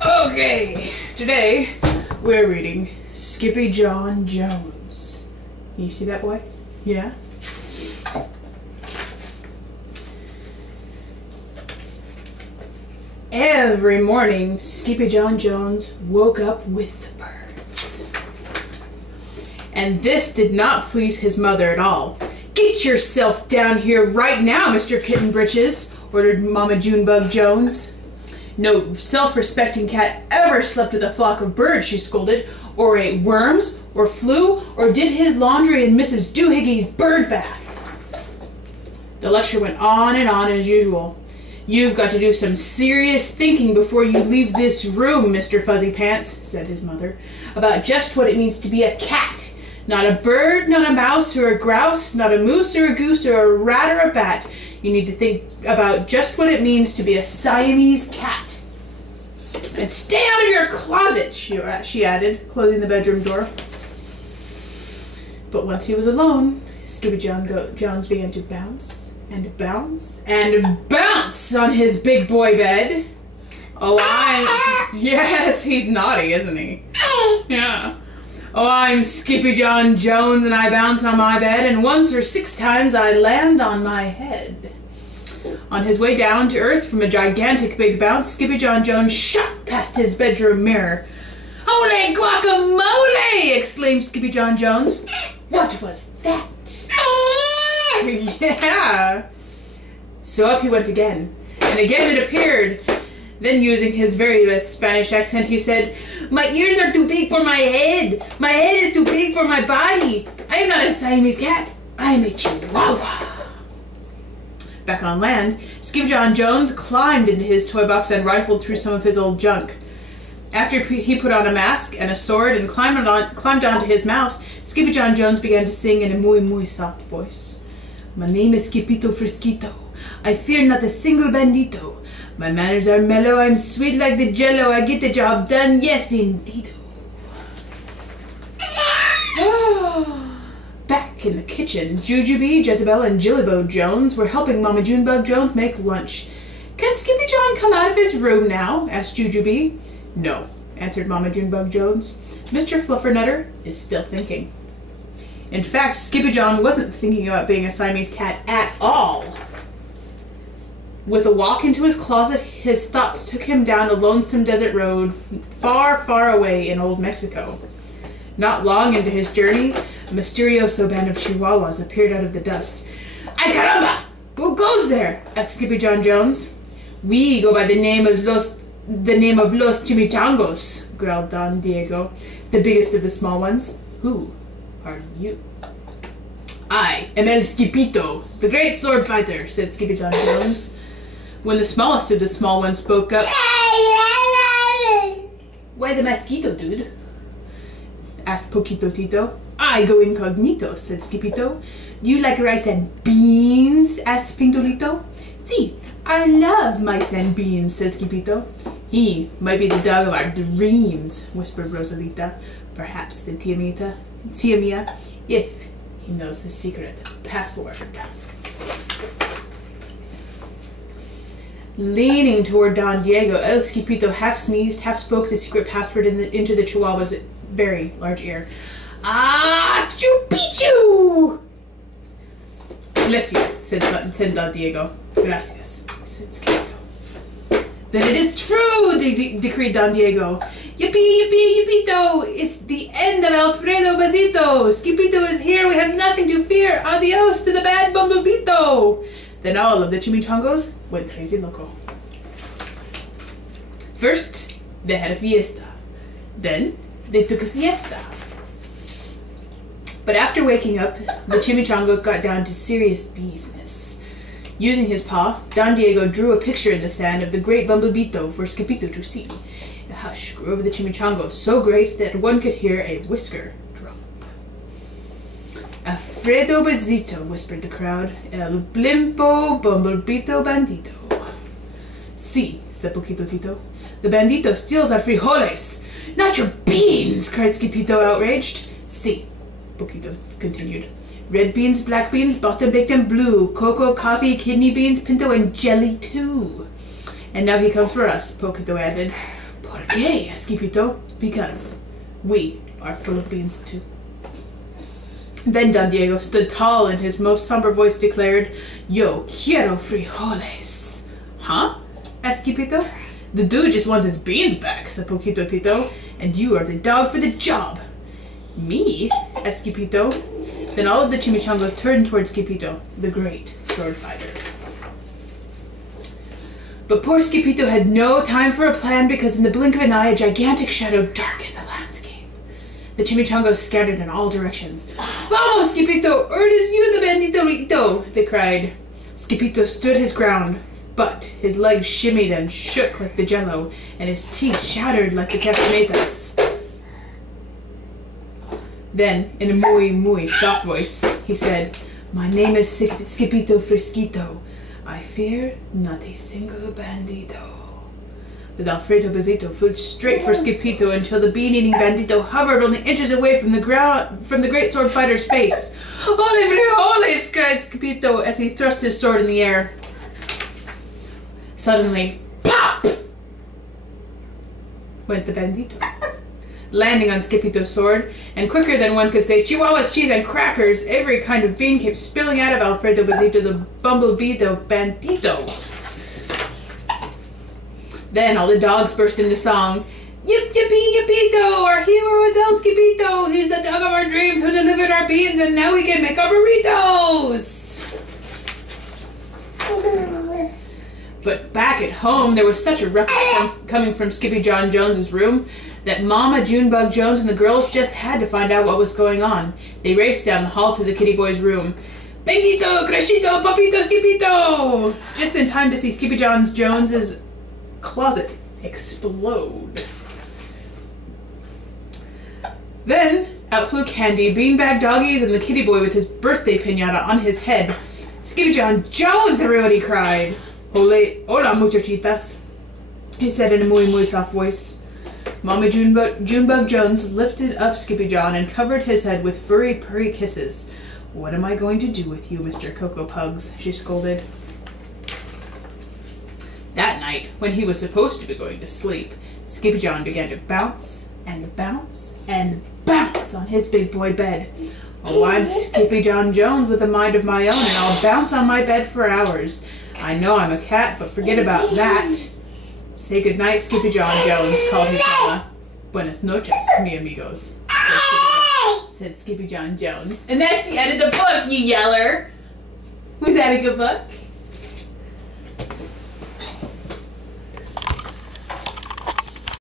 Okay, today we're reading Skippyjohn Jones. You see that boy? Yeah? Every morning, Skippyjohn Jones woke up with the birds. And this did not please his mother at all. "Get yourself down here right now, Mr. Kitten Britches," ordered Mama Junebug Jones. "No self-respecting cat ever slept with a flock of birds," she scolded, "or ate worms, or flew, or did his laundry in Mrs. Doohiggy's bird bath." The lecture went on and on as usual. "You've got to do some serious thinking before you leave this room, Mr. Fuzzy Pants," said his mother, "about just what it means to be a cat. Not a bird, not a mouse, or a grouse, not a moose or a goose or a rat or a bat. You need to think about just what it means to be a Siamese cat. And stay out of your closet," she added, closing the bedroom door. But once he was alone, Skippyjohn Jones began to bounce and bounce and bounce on his big boy bed. Yes, he's naughty, isn't he? Yeah. "Oh, I'm Skippyjohn Jones, and I bounce on my bed, and once or 6 times I land on my head." On his way down to earth from a gigantic big bounce, Skippyjohn Jones shot past his bedroom mirror. "Holy guacamole!" exclaimed Skippyjohn Jones. "What was that?" Yeah. So up he went again, and again it appeared. Then, using his very best Spanish accent, he said, "My ears are too big for my head. My head is too big for my body. I am not a Siamese cat. I am a Chihuahua." Back on land, Skippyjohn Jones climbed into his toy box and rifled through some of his old junk. After he put on a mask and a sword and climbed onto his mouse, Skippyjohn Jones began to sing in a muy soft voice. "My name is Skippito Frisquito. I fear not a single bandito. My manners are mellow, I'm sweet like the jello, I get the job done, yes indeed." Back in the kitchen, Jujubee, Jezebel, and Jillibo Jones were helping Mama Junebug Jones make lunch. "Can Skippyjohn come out of his room now?" asked Jujubee. "No," answered Mama Junebug Jones. "Mr. Fluffernutter is still thinking." In fact, Skippyjohn wasn't thinking about being a Siamese cat at all. With a walk into his closet, his thoughts took him down a lonesome desert road far, far away in old Mexico. Not long into his journey, a mysterioso band of Chihuahuas appeared out of the dust. "Ay caramba! Who goes there?" asked Skippyjohn Jones. "We go by the name of Los Chimichangoes," growled Don Diego, the biggest of the small ones. "Who are you?" "I am El Skippito, the great sword fighter," said Skippyjohn Jones. When the smallest of the small ones spoke up, "Why the mosquito, dude?" asked Poquito Tito. "I go incognito," said Skippito. "Do you like rice and beans?" asked Pintolito. "See, I love mice and beans," said Skippito. "He might be the dog of our dreams," whispered Rosalita. "Perhaps," said Tia Mia, "if he knows the secret password." Leaning toward Don Diego, El Skippito half sneezed, half spoke the secret password into the Chihuahua's very large ear. "Ah, chupichu!" "Bless you," said Don Diego. "Gracias," said Skippito. "Then it is true," decreed Don Diego. "Yippee, yippee, yippito! It's the end of Alfredo Basito! Skippito is here, we have nothing to fear! Adios to the bad Bumblebito!" Then all of the Chimichangos went crazy loco. First, they had a fiesta. Then, they took a siesta. But after waking up, the Chimichangos got down to serious business. Using his paw, Don Diego drew a picture in the sand of the great Bumblebito for Skippito to see. A hush grew over the Chimichangos, so great that one could hear a whisker drop. "Alfredo Basito," whispered the crowd. "El blimpo Bumblebito bandito." "See," said Poquito Tito. "The bandito steals our frijoles." "Not your beans!" cried Skippito, outraged. "See," Poquito continued. "Red beans, black beans, Boston baked and blue, cocoa, coffee, kidney beans, pinto, and jelly too." "And now he comes for us," Poquito added. "Por qué, Skippyto? Because we are full of beans too. Then Don Diego stood tall and his most somber voice declared, Yo quiero frijoles. Huh? asked Skippyto. The dude just wants his beans back, said Poquito Tito, and you are the dog for the job. Me? asked Skippyto. Then all of the chimichangas turned towards Skippyto, the great sword fighter. But poor Skippyto had no time for a plan because in the blink of an eye a gigantic shadow darkened the landscape. The chimichangas scattered in all directions. Vamos, Skippyto! Or it is you, the bandito rito! They cried. Skippyto stood his ground, but his legs shimmied and shook like the jello, and his teeth shattered like the castanetas. Then, in a muy soft voice, he said, My name is Skippyto Frisquito. I fear not a single bandito. But Alfredo Bezito flew straight for Skippyto until the bean-eating bandito hovered only inches away from the great sword fighter's face. Ole frijoles! Cried Skippyto as he thrust his sword in the air. Suddenly, pop! Went the bandito, landing on Skippyto's sword, and quicker than one could say chihuahuas, cheese, and crackers, every kind of bean came spilling out of Alfredo Bezito, the bumblebeeto bandito. Then all the dogs burst into song. Yip yippee yippito, our hero is El Skippyto. He's the dog of our dreams who delivered our beans, and now we can make our burritos. But back at home, there was such a ruckus coming from Skippyjohn Jones's room that Mama Junebug Jones and the girls just had to find out what was going on. They raced down the hall to the kitty boy's room. Benguito, Crashito, Papito, Skippyto! Just in time to see Skippyjohn Jones's closet explode. Then out flew Candy, beanbag doggies, and the kitty boy with his birthday piñata on his head. Skippyjohn Jones! Everybody cried. Hola, muchachitas, he said in a muy soft voice. Mommy Junebug Jones lifted up Skippyjohn and covered his head with furry, purry kisses. What am I going to do with you, Mr. Cocoa Pugs? She scolded. That night, when he was supposed to be going to sleep, Skippyjohn began to bounce and bounce and bounce on his big boy bed. Oh, I'm Skippyjohn Jones with a mind of my own, and I'll bounce on my bed for hours. I know I'm a cat, but forget about that. Say goodnight, Skippyjohn Jones, called his mama. Buenas noches, mi amigos, said Skippyjohn Jones. And that's the end of the book, you yeller. Was that a good book?